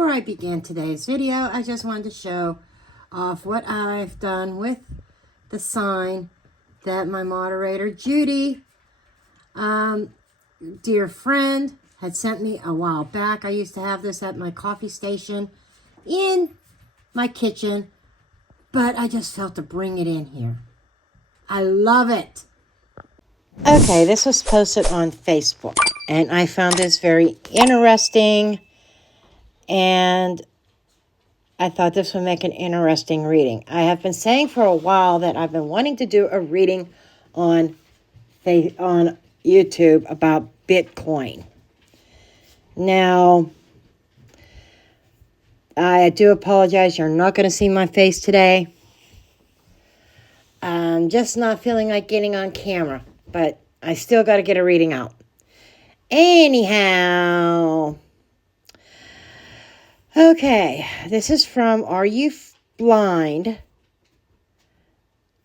before I begin today's video, I just wanted to show off what I've done with the sign that my moderator, Judy, dear friend, had sent me a while back. I used to have this at my coffee station in my kitchen, but I just felt to bring it in here. I love it. Okay, this was posted on Facebook, and I found this very interesting, and I thought this would make an interesting reading. I have been saying for a while that I've been wanting to do a reading on YouTube about Bitcoin. Now, I do apologize. You're not going to see my face today. I'm just not feeling like getting on camera, but I still got to get a reading out. Anyhow, okay, this is from Are You Blind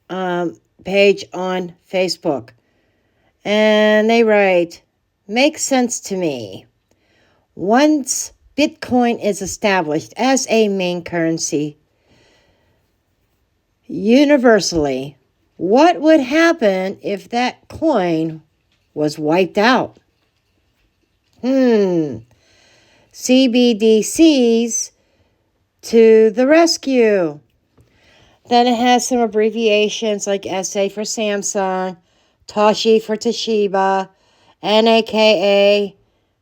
page on Facebook. And they write, makes sense to me. Once Bitcoin is established as a main currency universally, what would happen if that coin was wiped out? CBDCs to the rescue. Then it has some abbreviations like SA for Samsung, Toshi for Toshiba, NAKA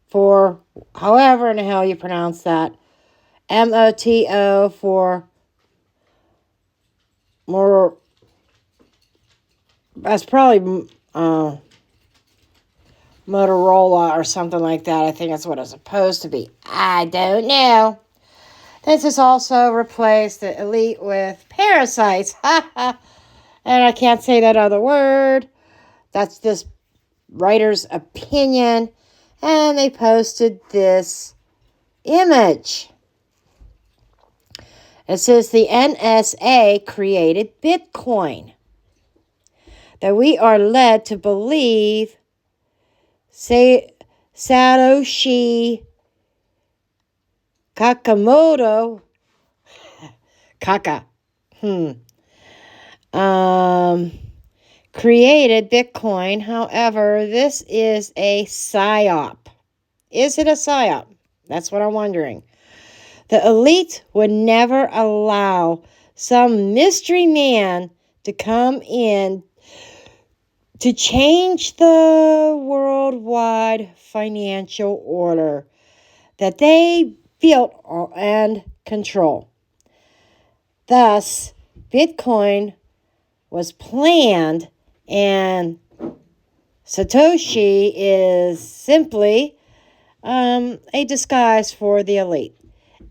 for however in the hell you pronounce that, MOTO for more, that's probably Motorola or something like that. I think that's what it's supposed to be. I don't know. This has also replaced the elite with parasites. And I can't say that other word. That's this writer's opinion. And they posted this image. It says the NSA created Bitcoin. That we are led to believe Satoshi Nakamoto created Bitcoin. However, this is a psyop. Is it a psyop? That's what I'm wondering. The elite would never allow some mystery man to come in to change the worldwide financial order that they built and control. Thus, Bitcoin was planned, and Satoshi is simply a disguise for the elite.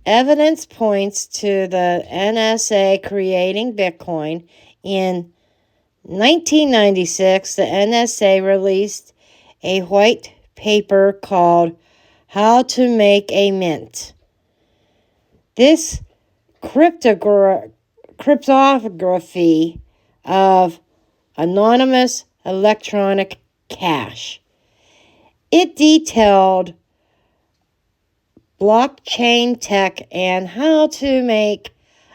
Evidence points to the NSA creating Bitcoin. In 1996, the NSA released a white paper called How to Make a Mint. This cryptography of anonymous electronic cash. It detailed blockchain tech and how to make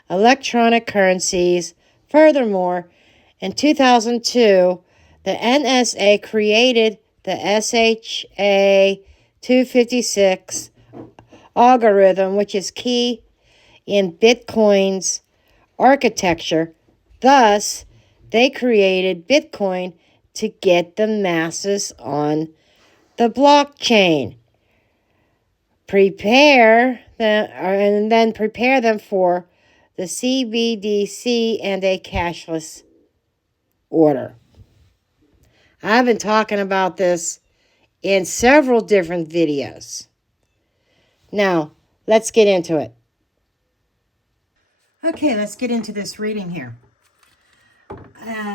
electronic currencies. Furthermore, in 2002, the NSA created the SHA-256 algorithm, which is key in Bitcoin's architecture. Thus, they created Bitcoin to get the masses on the blockchain. Prepare them for the CBDC and a cashless order. I've been talking about this in several different videos. Now, let's get into it. Okay, let's get into this reading here.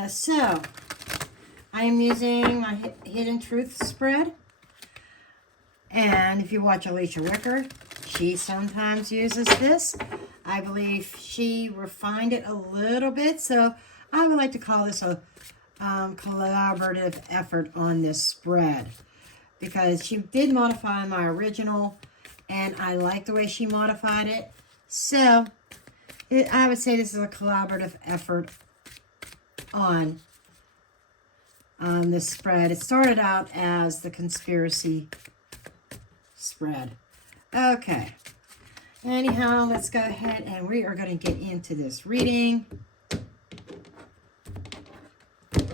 So, I am using my Hidden Truth spread. And if you watch Alicia Wicker, she sometimes uses this. I believe she refined it a little bit, so I would like to call this a collaborative effort on this spread, because she did modify my original and I like the way she modified it. So I would say this is a collaborative effort on this spread. It started out as the conspiracy spread. Okay. Anyhow, let's go ahead and we are going to get into this reading. The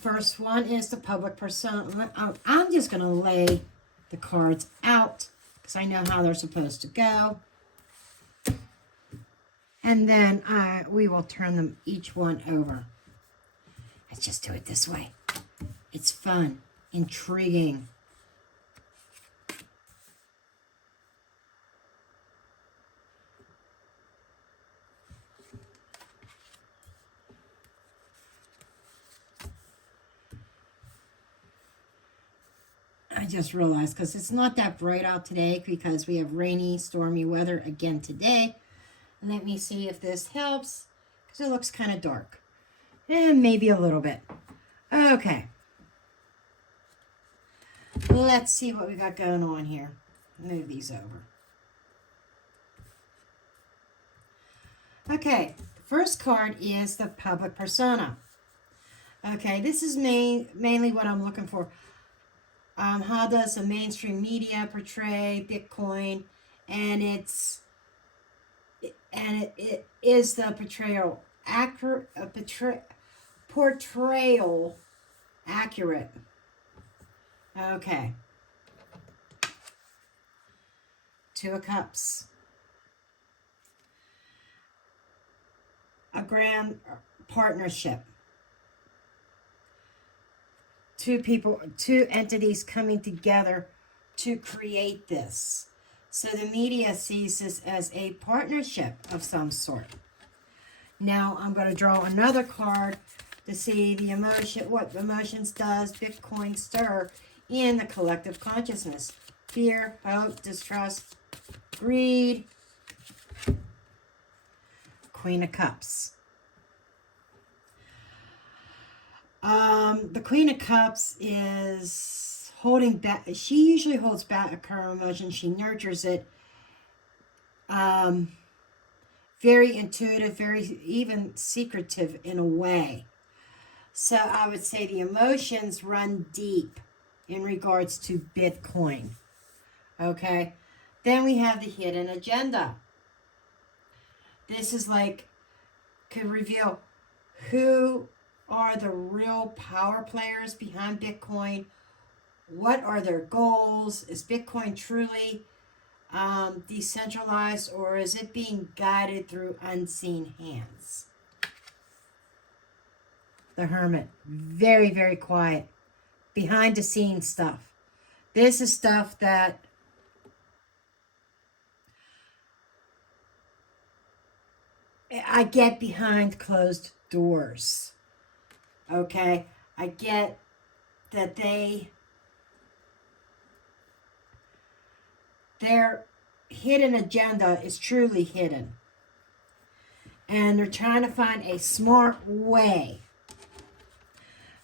first one is the public persona. I'm just going to lay the cards out because I know how they're supposed to go. And then we will turn them each one over. Let's just do it this way. It's fun, intriguing. I just realized because it's not that bright out today because we have rainy, stormy weather again today. Let me see if this helps because it looks kind of dark. And maybe a little bit. Okay. Let's see what we got going on here. Move these over. Okay. The first card is the public persona. Okay. This is mainly what I'm looking for. How does the mainstream media portray Bitcoin? And it is the portrayal accurate? Portrayal accurate. Okay. Two of Cups. A grand partnership. Two entities coming together to create this. So the media sees this as a partnership of some sort. Now I'm going to draw another card to see the emotion, what emotions does Bitcoin stir in the collective consciousness. Fear, hope, distrust, greed. Queen of Cups. The Queen of Cups is holding back. She usually holds back her emotion. She nurtures it. Very intuitive, very even secretive in a way. So I would say the emotions run deep in regards to Bitcoin. Okay. Then we have the hidden agenda. This is like, could reveal who are the real power players behind Bitcoin. What are their goals? Is Bitcoin truly decentralized, or is it being guided through unseen hands? The Hermit. Very, very quiet. Behind the scenes stuff. This is stuff that I get behind closed doors. Okay? I get that their hidden agenda is truly hidden. And they're trying to find a smart way.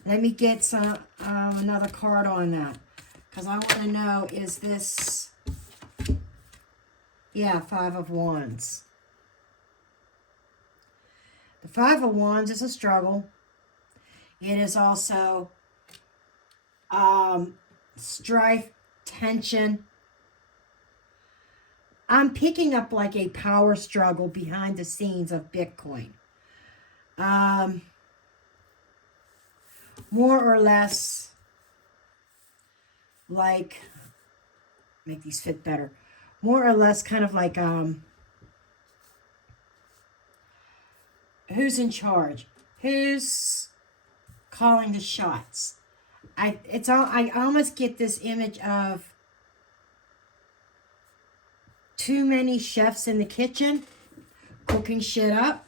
Let me get some another card on that. Because I want to know, is this... Yeah, Five of Wands. The Five of Wands is a struggle. It is also strife, tension. I'm picking up like a power struggle behind the scenes of Bitcoin. More or less like, make these fit better. More or less kind of like, who's in charge? Who's calling the shots? I almost get this image of too many chefs in the kitchen cooking shit up.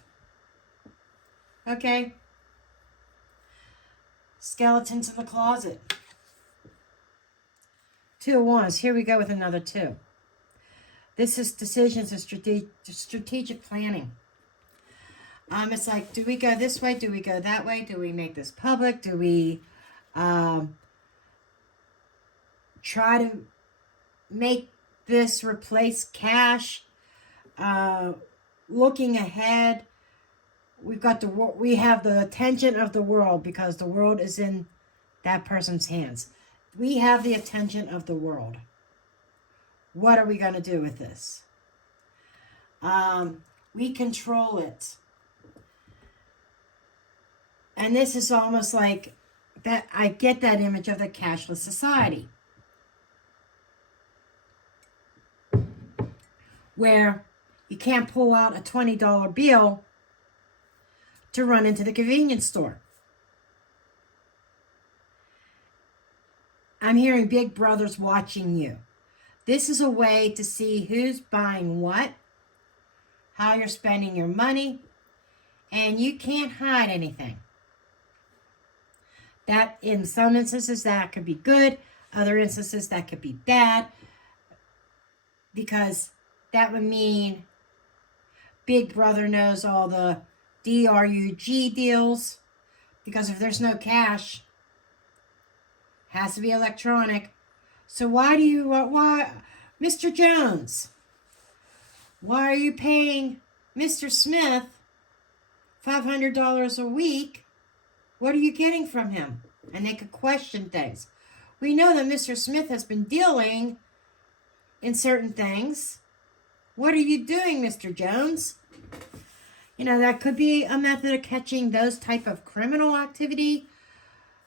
Okay. Skeletons in the closet. Two of Wands. Here we go with another two. This is decisions and strategic planning. It's like, do we go this way? Do we go that way? Do we make this public? Do we try to make this replace cash. Looking ahead, we have the attention of the world because the world is in that person's hands. We have the attention of the world. What are we going to do with this? We control it. And this is almost like that. I get that image of the cashless society where you can't pull out a $20 bill to run into the convenience store. I'm hearing Big Brother's watching you. This is a way to see who's buying what, how you're spending your money, and you can't hide anything. That in some instances that could be good, other instances that could be bad, because that would mean Big Brother knows all the DRUG deals, because if there's no cash, has to be electronic. So why, Mr. Jones, why are you paying Mr. Smith $500 a week? What are you getting from him? And they could question things. We know that Mr. Smith has been dealing in certain things. What are you doing, Mr. Jones? You know, that could be a method of catching those type of criminal activity.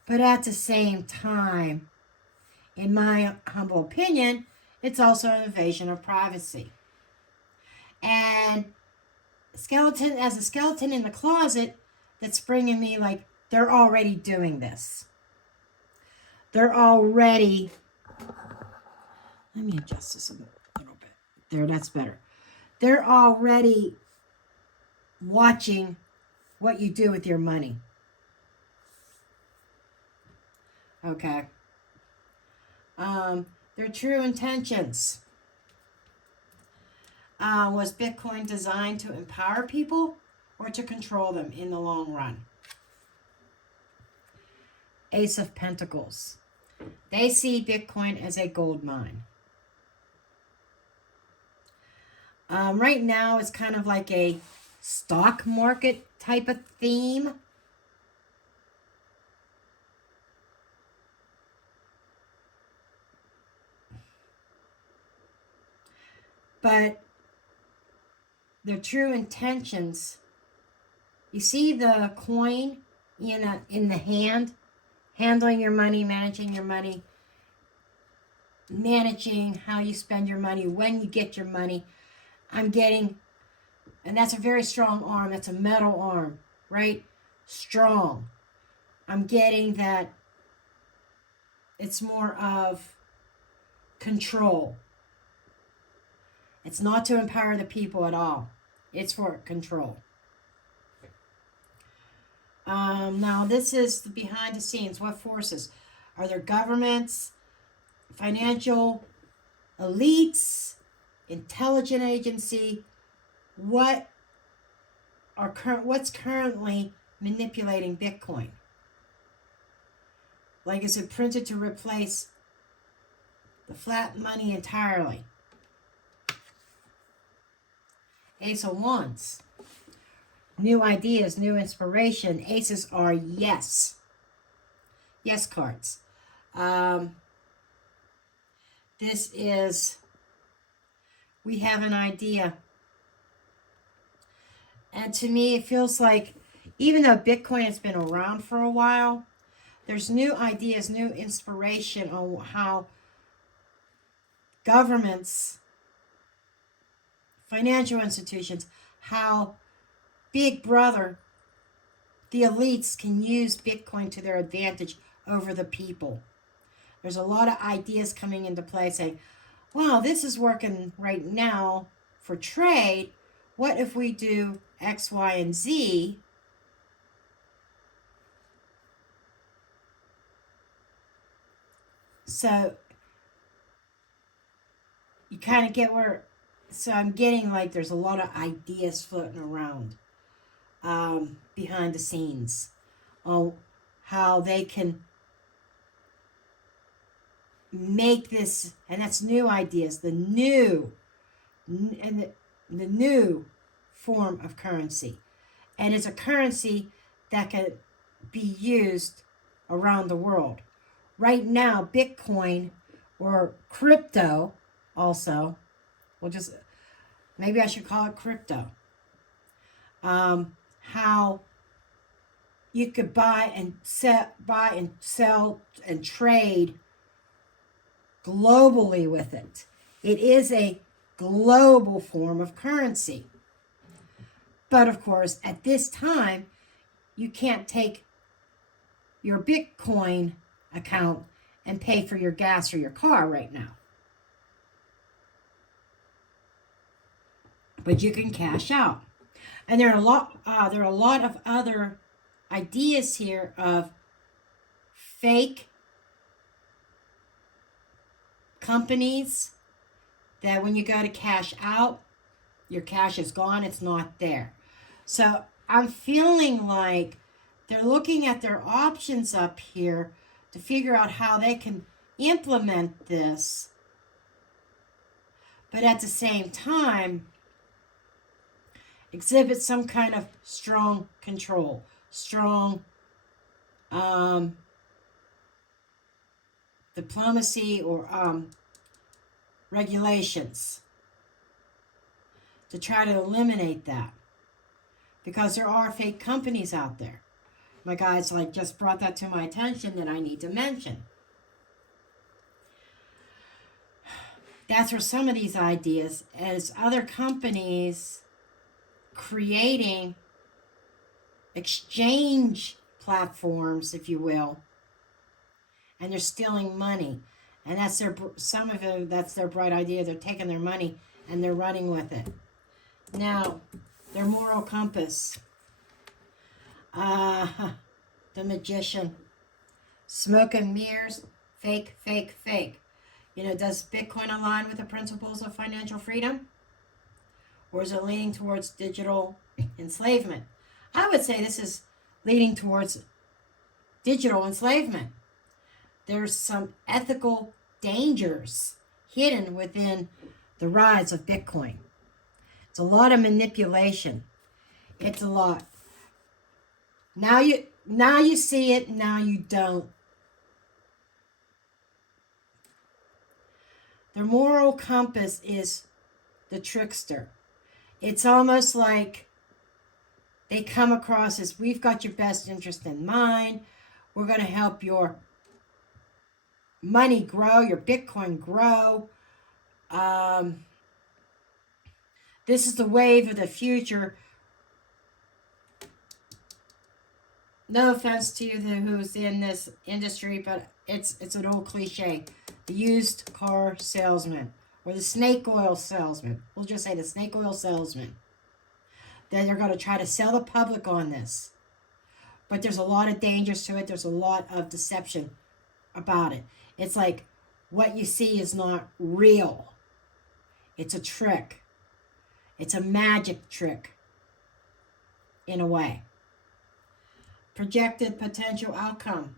But at the same time, in my humble opinion, it's also an invasion of privacy. And a skeleton in the closet that's bringing me like, they're already doing this. They're already, let me adjust this a little bit. There, that's better. They're already watching what you do with your money. Okay. Their true intentions. Was Bitcoin designed to empower people or to control them in the long run? Ace of Pentacles. They see Bitcoin as a gold mine. Right now, it's kind of like a stock market type of theme. But their true intentions, you see the coin in the hand, handling your money, managing your money, managing how you spend your money, when you get your money. I'm getting, and that's a very strong arm. That's a metal arm, right? Strong. I'm getting that it's more of control. It's not to empower the people at all. It's for control. Now, this is the behind the scenes. What forces? Are there governments, financial elites, intelligence agency? What's currently manipulating Bitcoin? Like, is it printed to replace the flat money entirely? Ace of Wands. New ideas, new inspiration. Aces are yes. Yes cards. This is, we have an idea. And to me, it feels like, even though Bitcoin has been around for a while, there's new ideas, new inspiration on how governments, financial institutions, how Big Brother, the elites, can use Bitcoin to their advantage over the people. There's a lot of ideas coming into play saying, wow, this is working right now for trade. What if we do X, Y, and Z? So you kind of get where, so I'm getting like there's a lot of ideas floating around behind the scenes on how they can make this, and that's new ideas, the new form of currency. And it's a currency that can be used around the world. Right now, Bitcoin or crypto also, maybe I should call it crypto. How you could buy and sell and trade globally with it. It is a global form of currency. But of course, at this time, you can't take your Bitcoin account and pay for your gas or your car right now. But you can cash out. And there are a lot of other ideas here of fake companies that when you go to cash out, your cash is gone, it's not there. So I'm feeling like they're looking at their options up here to figure out how they can implement this. But at the same time, exhibit some kind of strong control, strong diplomacy or regulations to try to eliminate that. Because there are fake companies out there. My guys just brought that to my attention that I need to mention. That's where some of these ideas, as other companies creating exchange platforms, if you will, and they're stealing money. And that's that's their bright idea. They're taking their money and they're running with it. Now, their moral compass. The magician. Smoke and mirrors. Fake, fake, fake. Does Bitcoin align with the principles of financial freedom? Or is it leaning towards digital enslavement? I would say this is leading towards digital enslavement. There's some ethical dangers hidden within the rise of Bitcoin. It's a lot of manipulation. It's a lot. Now you see it, now you don't. Their moral compass is the trickster. It's almost like they come across as, we've got your best interest in mind. We're going to help your money grow, your Bitcoin grow. This is the wave of the future. No offense to you who's in this industry, but it's an old cliche. The used car salesman or the snake oil salesman. We'll just say the snake oil salesman. Then they're going to try to sell the public on this. But there's a lot of dangers to it. There's a lot of deception about it. It's like what you see is not real. It's a trick. It's a magic trick in a way. Projected potential outcome.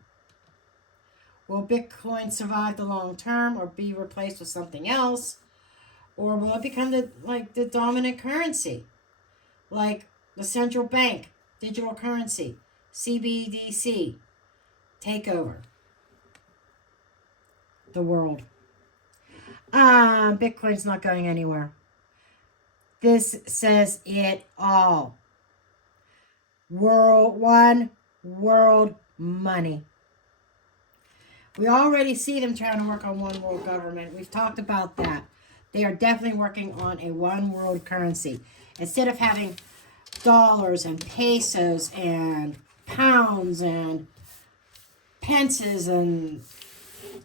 Will Bitcoin survive the long term or be replaced with something else? Or will it become the dominant currency? Like the central bank, digital currency, CBDC, take over the world. Bitcoin's not going anywhere. This says it all. One world money. We already see them trying to work on one world government. We've talked about that. They are definitely working on a one world currency. Instead of having dollars and pesos and pounds and pences and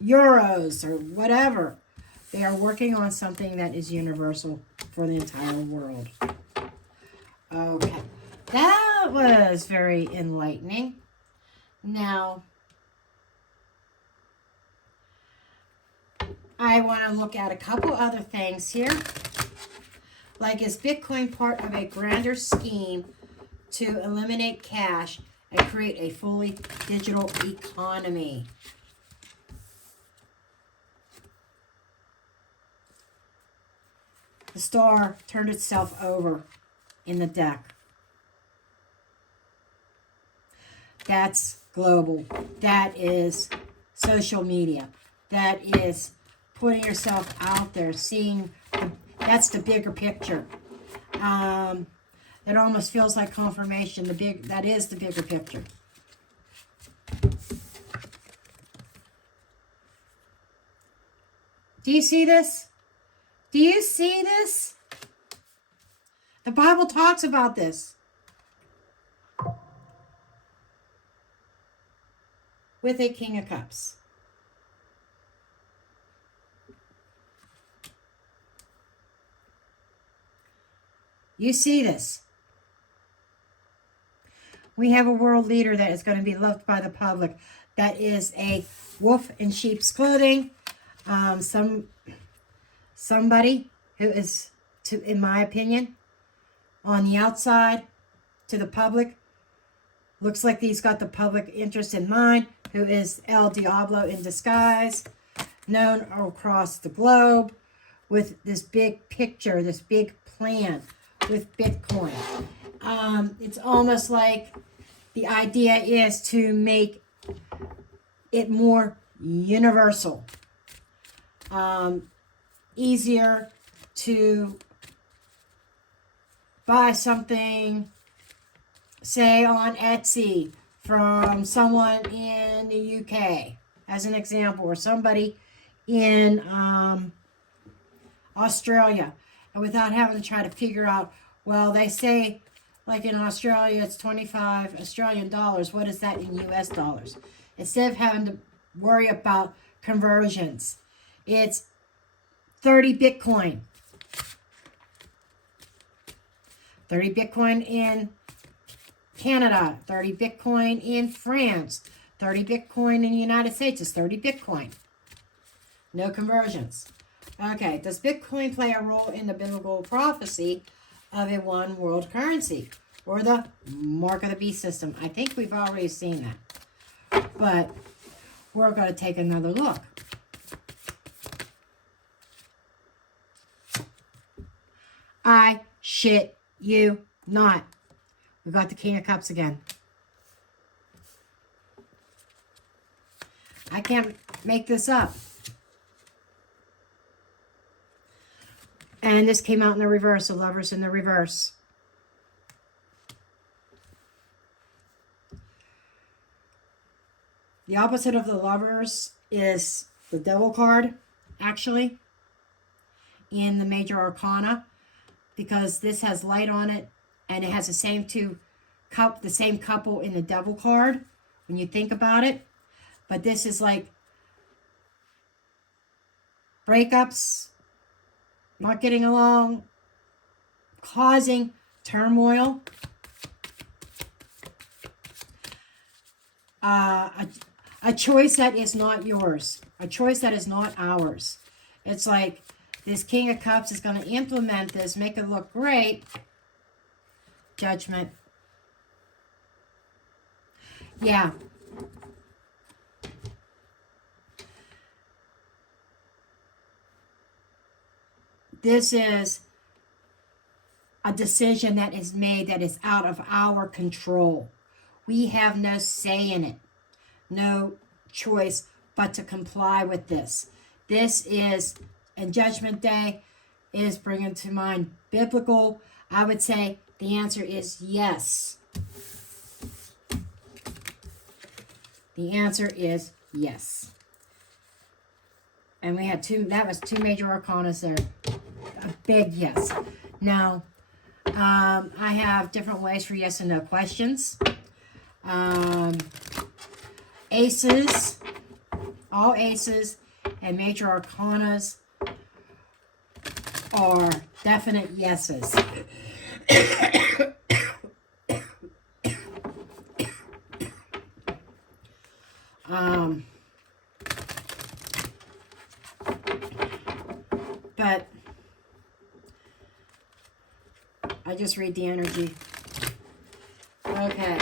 euros or whatever, they are working on something that is universal for the entire world. Okay, that was very enlightening. Now, I want to look at a couple other things here. Like, is Bitcoin part of a grander scheme to eliminate cash and create a fully digital economy? the star turned itself over in the deck. That's global. That is social media. That is putting yourself out there, seeing, that's the bigger picture. It almost feels like confirmation. That is the bigger picture. Do you see this? Do you see this? The Bible talks about this. With a King of Cups. You see this. We have a world leader that is going to be loved by the public. That is a wolf in sheep's clothing. Somebody who is, in my opinion, on the outside to the public, looks like he's got the public interest in mind, who is El Diablo in disguise, known across the globe with this big picture, this big plan with Bitcoin. It's almost like the idea is to make it more universal, easier to buy something, say on Etsy, from someone in the UK, as an example, or somebody in Australia, and without having to try to figure out, well, they say, like in Australia, it's 25 Australian dollars. What is that in US dollars? Instead of having to worry about conversions, it's 30 Bitcoin. 30 Bitcoin in Canada, 30 Bitcoin in France, 30 Bitcoin in the United States is 30 Bitcoin. No conversions. Okay, does Bitcoin play a role in the biblical prophecy of a one world currency or the mark of the beast system? I think we've already seen that, but we're going to take another look. I shit you not. We got the King of Cups again. I can't make this up. And this came out in the reverse, the Lovers in the reverse. The opposite of the Lovers is the Devil card, actually, in the Major Arcana, because this has light on it, and it has the same the same couple in the Devil card, when you think about it. But this is like breakups, not getting along, causing turmoil. A choice that is not yours. A choice that is not ours. It's like this King of Cups is going to implement this, make it look great. Judgment. Yeah. This is a decision that is made that is out of our control. We have no say in it. No choice but to comply with this. This is, and Judgment Day is bringing to mind biblical. I would say the answer is yes. The answer is yes. And we had that was two major arcanas there. A big yes. Now, I have different ways for yes and no questions. Aces, all aces, and major arcanas are definite yeses. But I just read the energy. Okay.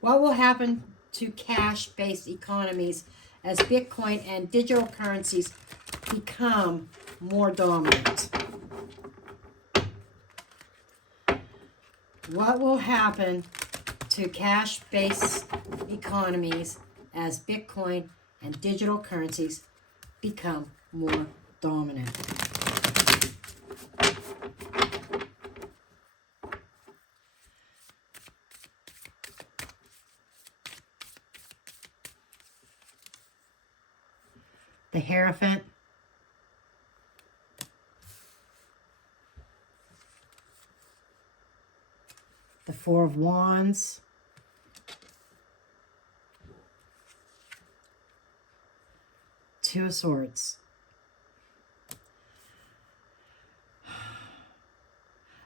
What will happen to cash-based economies as Bitcoin and digital currencies become more dominant? What will happen to cash-based economies as Bitcoin and digital currencies become more dominant? The Hierophant, the Four of Wands, Two of Swords.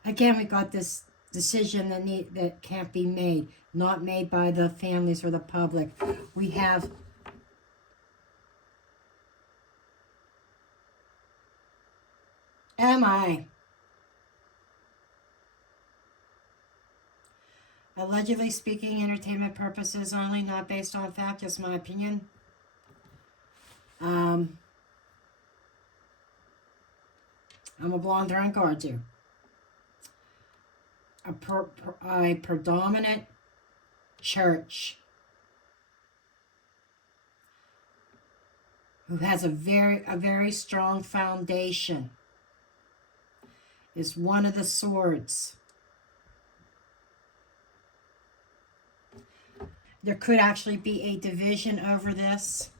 Again, we got this decision that can't be made, not made by the families or the public. We have allegedly speaking, entertainment purposes only, not based on fact, just my opinion. I'm a blonde drunk or two. A predominant church who has a very strong foundation is one of the swords. There could actually be a division over this,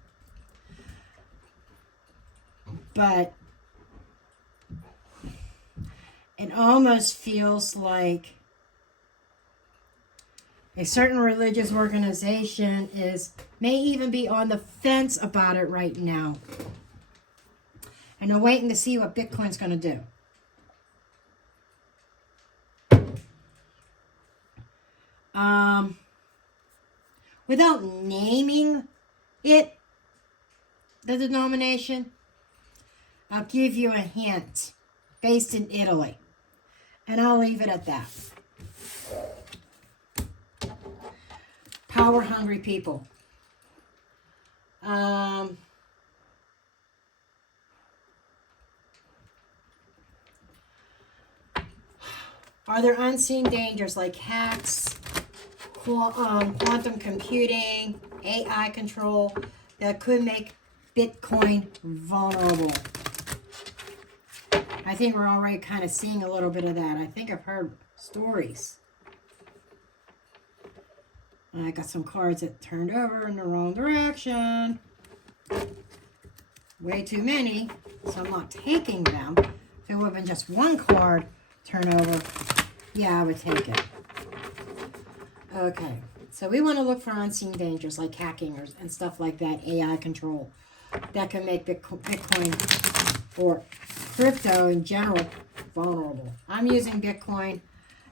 but it almost feels like a certain religious organization may even be on the fence about it right now. And they're waiting to see what Bitcoin's going to do. Without naming it, the denomination, I'll give you a hint. Based in Italy. And I'll leave it at that. Power-hungry people. Are there unseen dangers like hacks, quantum computing, AI control that could make Bitcoin vulnerable? I think we're already kind of seeing a little bit of that. I think I've heard stories. I got some cards that turned over in the wrong direction. Way too many, so I'm not taking them. If it would have been just one card turnover, yeah, I would take it. Okay, so we want to look for unseen dangers like hacking and stuff like that, AI control, that can make Bitcoin or crypto in general vulnerable. I'm using Bitcoin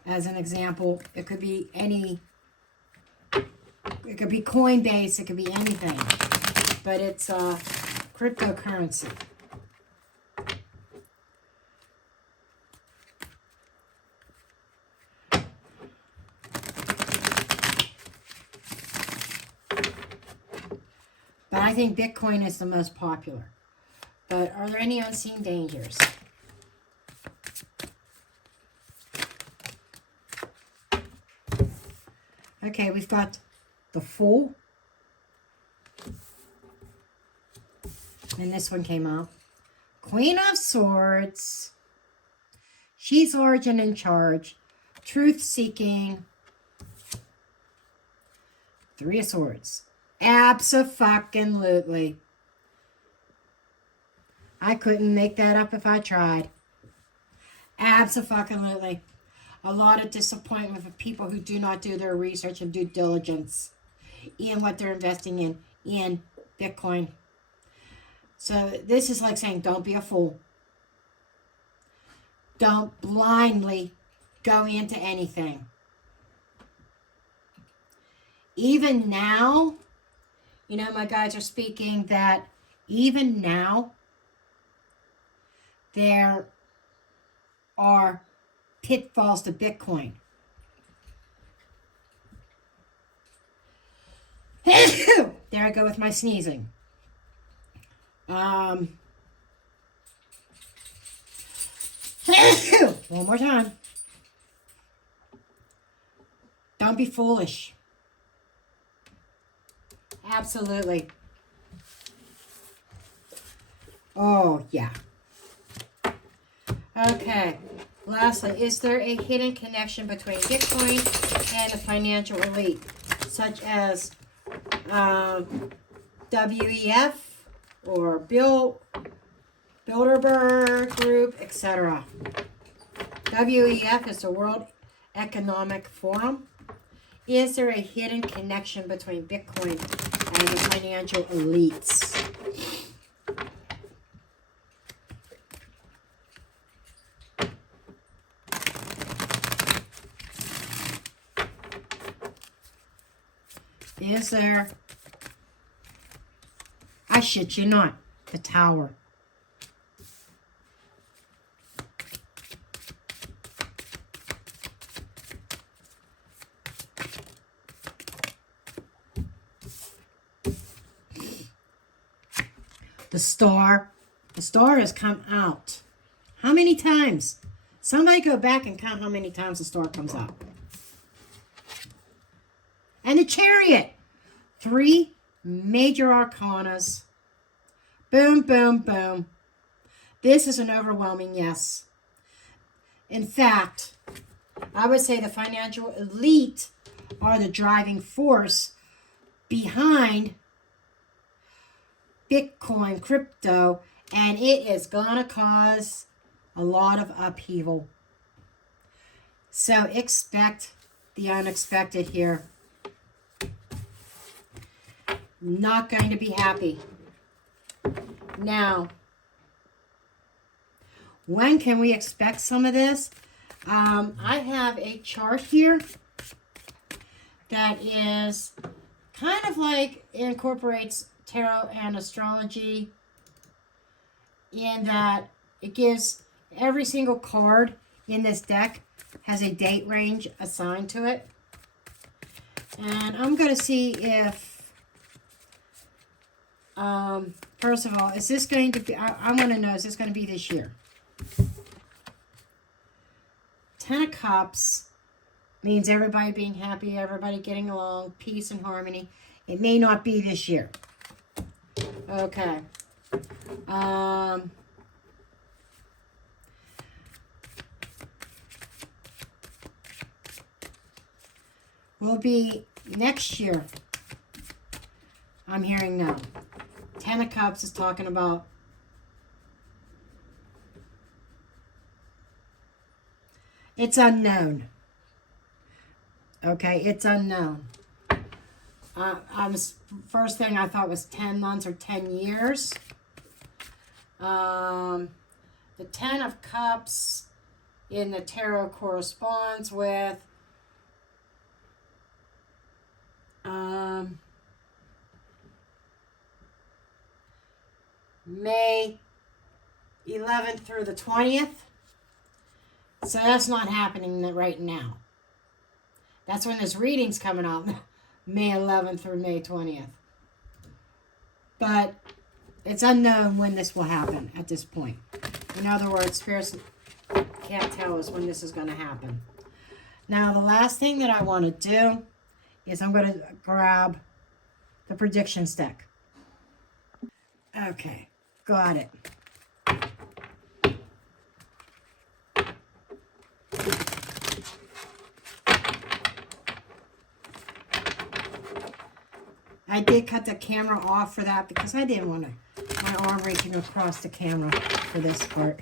as an example. It could be it could be Coinbase, it could be anything, but it's cryptocurrency. But I think Bitcoin is the most popular. But are there any unseen dangers? Okay, we've got the Fool. And this one came out. Queen of Swords. She's large and in charge. Truth-seeking. Three of Swords. Abso-fucking-lutely. I couldn't make that up if I tried. Abso-fucking-lutely. A lot of disappointment for people who do not do their research and due diligence in what they're investing in Bitcoin. So this is like saying, don't be a fool. Don't blindly go into anything. Even now, you know, my guys are speaking that even now, there are pitfalls to Bitcoin. There I go with my sneezing. One more time. Don't be foolish. Absolutely. Oh, yeah. Okay. Lastly, is there a hidden connection between Bitcoin and the financial elite, such as WEF or Bilderberg Group, etc.? WEF is the World Economic Forum. Is there a hidden connection between Bitcoin and the financial elites? Is there? I shit you not. The tower. The star. The star has come out. How many times? Somebody go back and count how many times the star comes out. And the chariot. 3 major arcanas. Boom, boom, boom. This is an overwhelming yes. In fact, I would say the financial elite are the driving force behind Bitcoin, crypto, and it is going to cause a lot of upheaval. So expect the unexpected here. Not going to be happy. Now, when can we expect some of this? I have a chart here that is kind of like incorporates tarot and astrology in that it gives every single card in this deck has a date range assigned to it. And I'm going to see if first of all, is this going to be, I want to know, is this going to be this year? 10 of Cups means everybody being happy, everybody getting along, peace and harmony. It may not be this year. Okay. Will be next year. I'm hearing no. 10 of Cups is talking about it's unknown. Okay, it's unknown. First thing I thought was 10 months or 10 years. The 10 of Cups in the tarot corresponds with May 11th through the 20th. So that's not happening right now. That's when this reading's coming out, May 11th through May 20th. But it's unknown when this will happen at this point. In other words, spirits can't tell us when this is going to happen. Now, the last thing that I want to do is I'm going to grab the predictions deck. Okay, got it. I did cut the camera off for that because I didn't want my arm reaching across the camera for this part.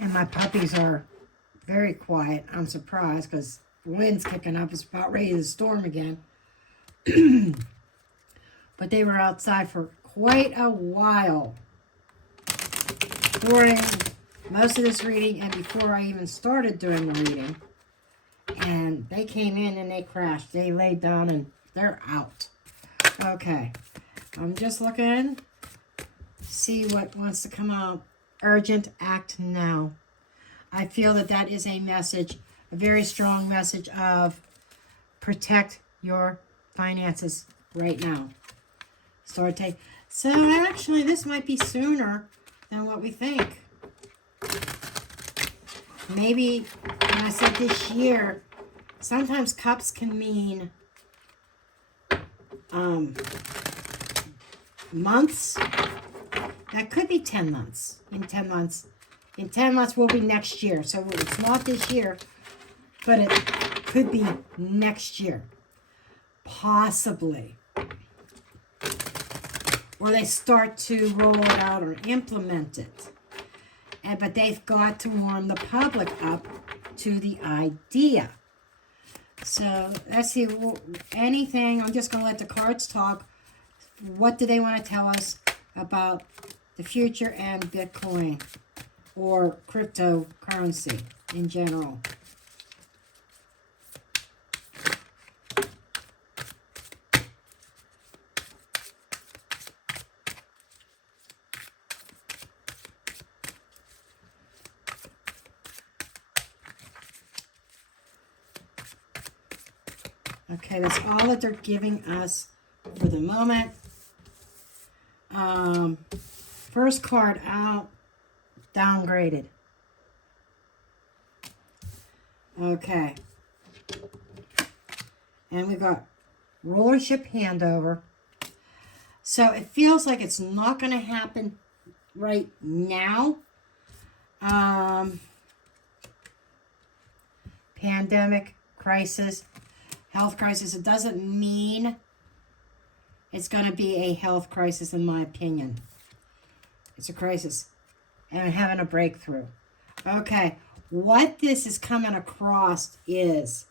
And my puppies are very quiet. I'm surprised because the wind's kicking up. It's about ready to storm again. But they were outside for quite a while during most of this reading and before I even started doing the reading. And they came in and they crashed. They laid down and they're out. Okay. I'm just looking see what wants to come out. Urgent, act now. I feel that that is a message, a very strong message of protect your finances right now. Start take. So actually, this might be sooner than what we think. Maybe when I said this year, sometimes cups can mean months. That could be 10 months. In 10 months. In 10 months will be next year. So it's not this year, but it could be next year. Possibly. Or they start to roll it out or implement it. But they've got to warm the public up to the idea. So let's see. Anything. I'm just going to let the cards talk. What do they want to tell us about the future and Bitcoin or cryptocurrency in general? Okay, that's all that they're giving us for the moment. First card out, downgraded. Okay. And we got rulership handover. So it feels like it's not going to happen right now. Pandemic, crisis, health crisis. It doesn't mean it's going to be a health crisis, in my opinion. It's a crisis. And having a breakthrough. Okay. What this is coming across is,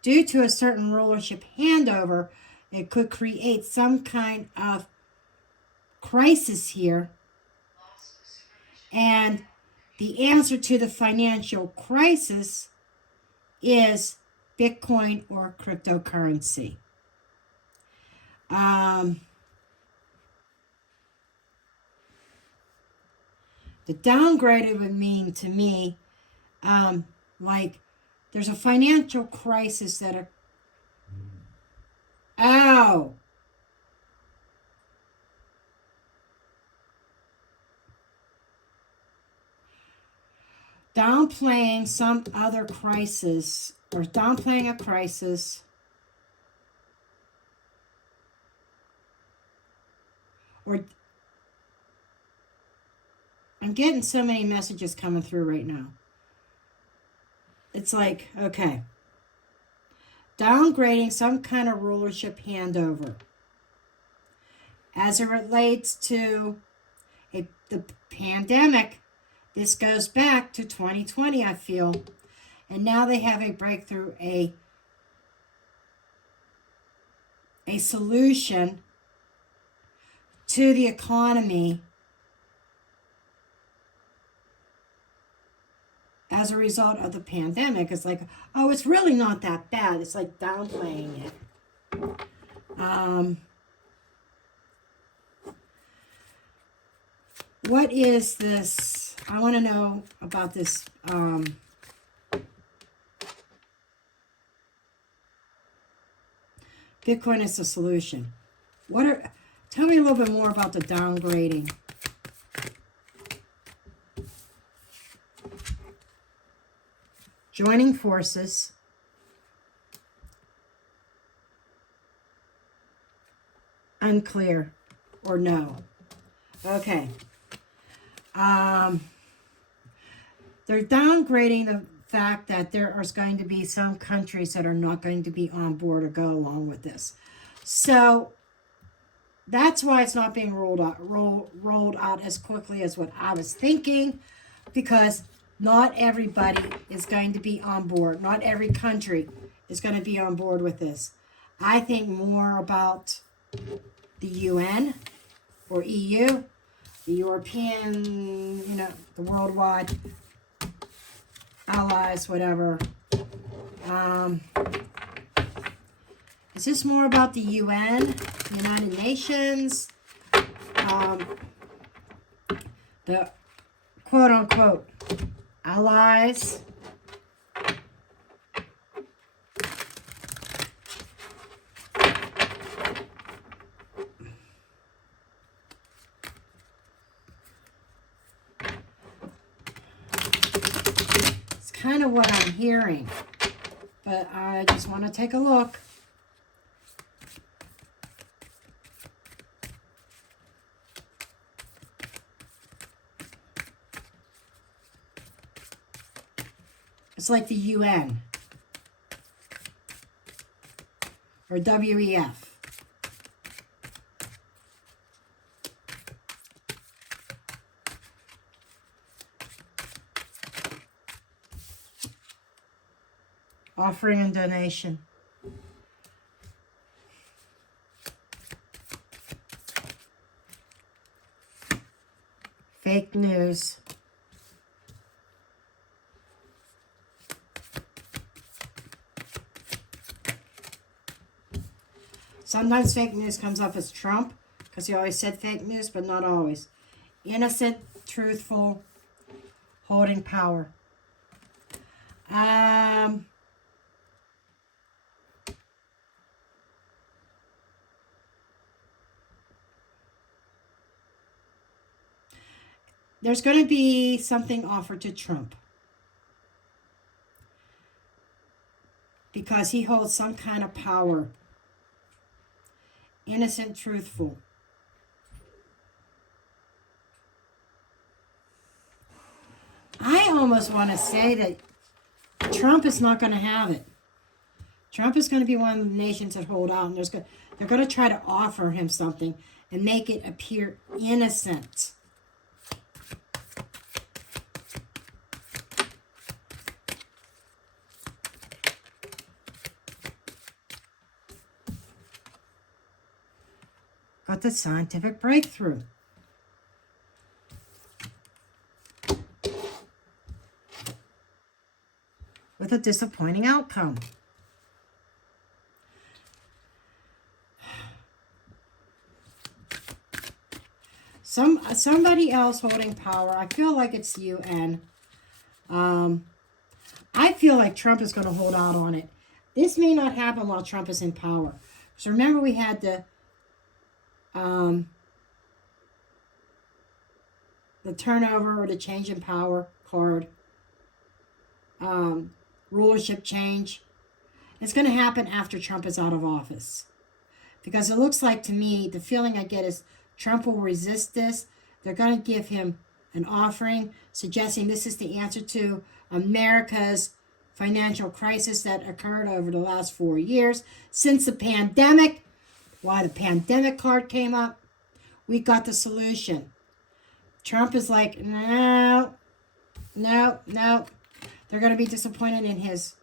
due to a certain rulership handover, it could create some kind of crisis here. And the answer to the financial crisis is Bitcoin or cryptocurrency. The downgraded would mean to me, like there's a financial crisis that are, downplaying some other crisis or downplaying a crisis or I'm getting so many messages coming through right now. It's like, okay, downgrading some kind of rulership handover as it relates to the pandemic. This goes back to 2020, I feel. And now they have a breakthrough, a solution to the economy as a result of the pandemic. It's like, oh, it's really not that bad. It's like downplaying it. What is this? I want to know about this. Bitcoin is the solution. Tell me a little bit more about the downgrading. Joining forces. Unclear or no. Okay. They're downgrading the fact that there are going to be some countries that are not going to be on board or go along with this. So that's why it's not being rolled out as quickly as what I was thinking, because not everybody is going to be on board. Not every country is going to be on board with this. I think more about the UN or EU, the European, the worldwide allies, whatever. Is this more about the UN, the United Nations? the quote-unquote allies. It's kind of what I'm hearing, but I just want to take a look. It's like the UN or WEF. Offering and donation. Fake news. Sometimes fake news comes up as Trump, because he always said fake news, but not always. Innocent, truthful, holding power. There's going to be something offered to Trump, because he holds some kind of power. Innocent, truthful. I almost want to say that Trump is not going to have it. Trump is going to be one of the nations that hold out, and they're going to try to offer him something and make it appear innocent. Got the scientific breakthrough. With a disappointing outcome. Somebody else holding power. I feel like it's the UN. I feel like Trump is going to hold out on it. This may not happen while Trump is in power. So remember, we had the turnover or the change in power card. Rulership change. It's going to happen after Trump is out of office. Because it looks like, to me, the feeling I get is Trump will resist this. They're going to give him an offering suggesting this is the answer to America's financial crisis that occurred over the last 4 years since the pandemic. Why the pandemic card came up, we got the solution. Trump is like, no. They're going to be disappointed in his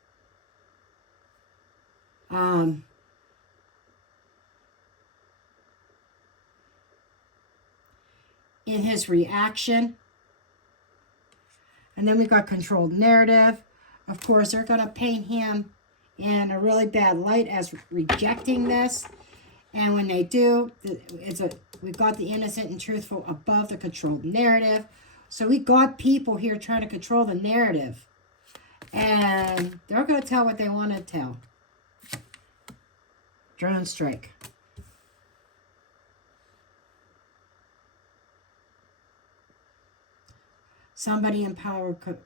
reaction. And then we got controlled narrative. Of course, they're going to paint him in a really bad light as rejecting this. And when they do, we got the innocent and truthful above the controlled narrative. So we got people here trying to control the narrative. And they're going to tell what they want to tell. Drone strike. Somebody in power could...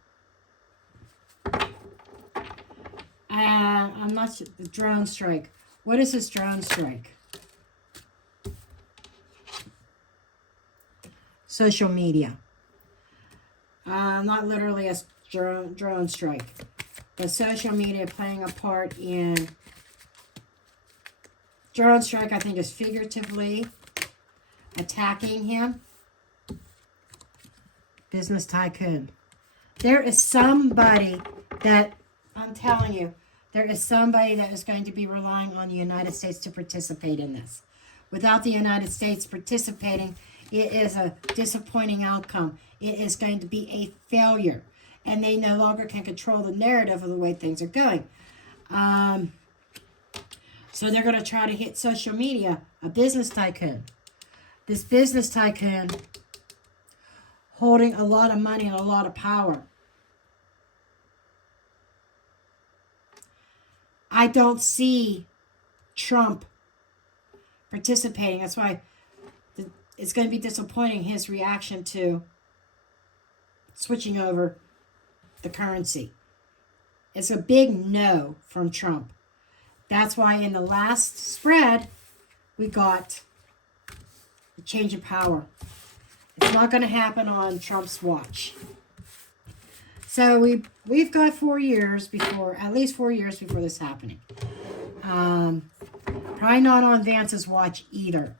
I'm not sure. The drone strike. What is this drone strike? Social media. Not literally a drone strike, but social media playing a part in drone strike. I think is figuratively attacking him. Business tycoon. There is somebody that, I'm telling you, there is somebody that is going to be relying on the United States to participate in this. Without the United States participating, it is a disappointing outcome. It is going to be a failure. And they no longer can control the narrative of the way things are going. So they're going to try to hit social media, a business tycoon. This business tycoon holding a lot of money and a lot of power. I don't see Trump participating. That's why it's going to be disappointing, his reaction to switching over the currency. It's a big no from Trump. That's why in the last spread, we got a change of power. It's not going to happen on Trump's watch. So we've got 4 years before, at least 4 years before this happening. Probably not on Vance's watch either.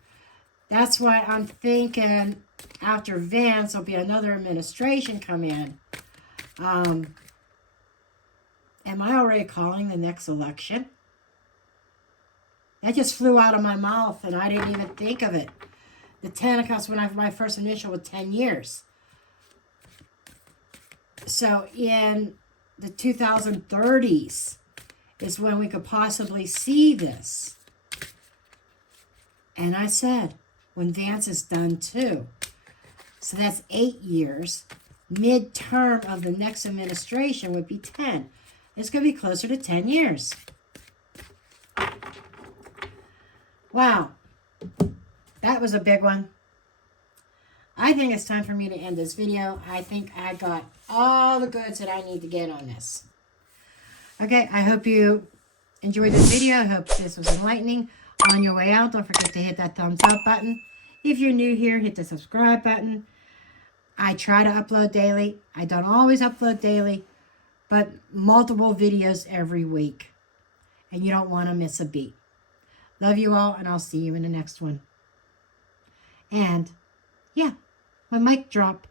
That's why I'm thinking after Vance, there'll be another administration come in. Am I already calling the next election? That just flew out of my mouth, and I didn't even think of it. The 10 comes when my first initial was 10 years. So in the 2030s is when we could possibly see this. And I said, when Vance is done too. So that's 8 years. Mid-term of the next administration would be 10. It's going to be closer to 10 years. Wow. That was a big one. I think it's time for me to end this video. I think I got all the goods that I need to get on this. Okay, I hope you enjoyed this video. I hope this was enlightening. On your way out, don't forget to hit that thumbs up button. If you're new here, hit the subscribe button. I try to upload daily. I don't always upload daily, but multiple videos every week. And you don't want to miss a beat. Love you all, and I'll see you in the next one. And, yeah, my mic drop.